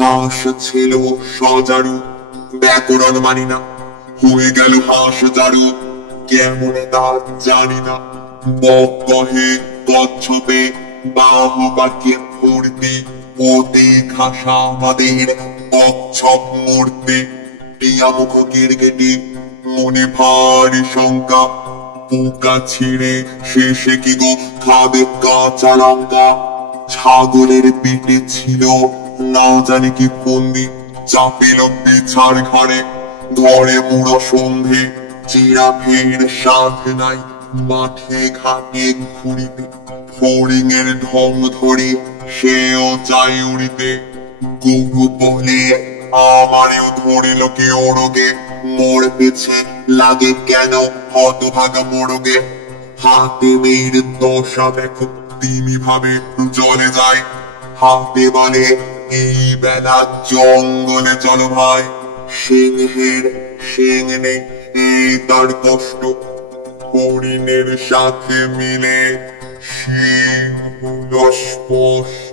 হাঁস ছিল সজারু, ব্যাকরণ মানি না, হয়ে গেল হাঁস জারু। কেমন দাঁত জানি না, বক কহে কচ্ছপে, বাহ বাক্যে ভর্তি, ওতে ঘাসা আমাদের কচ্ছপ মূর্তি। টিয়া মুখ গিরগিটি, মনে ভারী শঙ্কা, পোকা ছিঁড়ে শেষে কি গো খাবে কাঁচা লঙ্কা। ছাগলের পেটে ছিল না জানি কি ফন্দি, চাপিল বিছার ঘরে, ধরে মুড়ো সন্ধে। জিরাফের সাথ নাই মাঠে ঘাটে ঘুরিতে, ফড়িংয়ের ঢং ধরে সেও চাই উড়িতে। গরু বলে আমারেও ধরিল কে ওরগে, মোর পিছে লাগে কেন হতভাগা মোরগে। হাতে মেয়ের দশা দেখো, তিমি ভাবে জলে যায়, হাতে বলে এই বেলা জঙ্গলে চলো ভাই। সিংহের সিং নেই এই তার কষ্ট, হরিণের সাথে মিলে সিংহ স্পষ্ট।